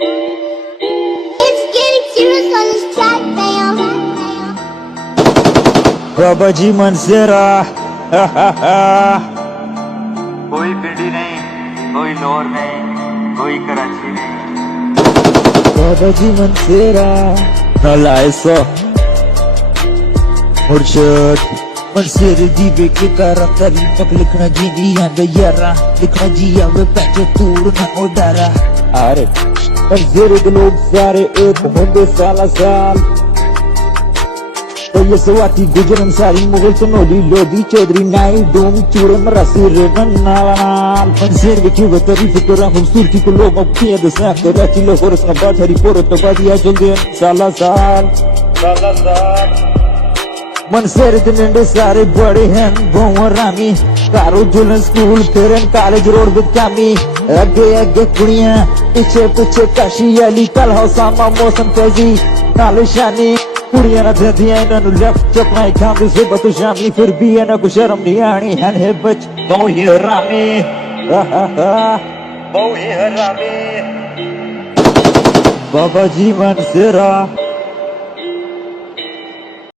It's getting serious on this track, fam. बाबा जी मनसेरा कोई पिंडी नहीं, कोई लाहौर नहीं, कोई कराची नहीं। बाबा जी मनसेरा नलायसा मुर्शद मनसेर दी बेके तारा तारी पक लिखना जी दी आंदा यारा लिखना जी आवे पैचे तूड़ ना उडारा अरे मनसेर के लोग सारे एक होंदे साला साल तो ये सवाती गुजरन सारी मुगल चनोली लोधी चौधरी नाई डूम चूड़े मरासी रेवन नालानाल मनसेर बेके वतरी फिकरा खूबसूरती को लोग अपनी दसा कराची लाहौर संबाद हरी पोरो तो बादिया जल्दी साला साल मनसेर दिनंडे सारे बड़े हैं भोवरामी कारो जुलन स्कूल फेरन कॉलेज रोड बिकामी अगे अगे कुड़ियां पीछे पीछे काशी अली कल हौसामा मौसम तेजी नाले शानी कुड़ियां न दिया इन्होंने लेफ्ट चपना काम से बतु शामी फिर भी है ना कुछ शर्म नहीं आनी है बच बहु ही हरामी बहु ही हरामी बाबा जी मनसेरा